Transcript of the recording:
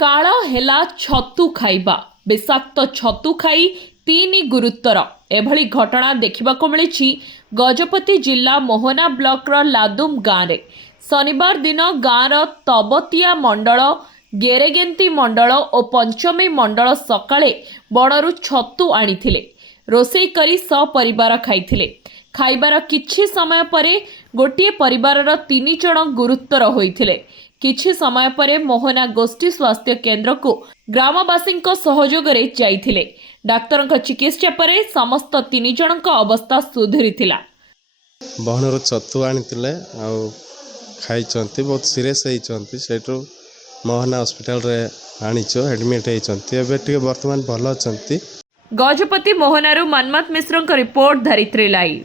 काळ हेला छतु खाइबा विषाक्त छतु खाई तीन गुरुतर एभली घटना देखिबाको मिलिछि गजपति जिला मोहना ब्लॉकर लादुम गाँव में शनिवार दिन गाँवर तबतिया मंडल गेरेगेंती मंडल और पंचमी मंडल सकाळे बणरू छतु आनिथिले रोसई करी सपरिवार खाइथिले। खाइबार किछि समय परे गोटिए परिवारर 3 जण गुरुतर होइथिले। किछि समय परे मोहना गोष्ठी स्वास्थ्य केन्द्र को ग्रामवासी सहयोग जाइथिले। डाक्तर चिकित्सा पर समस्त 3 जण अवस्था सुधुरीथिला। बहनर छतु आनिथिले आ खाइचंती बहुत सीरियस होइचंती सेठो मोहना हॉस्पिटल रे आनिचो एडमिट होइचंती एबे टिके वर्तमान भलो अछंती। गजपति मोहनारू मनमथ मिश्रଙ୍କ रिपोर्ट धरित्री लाइव।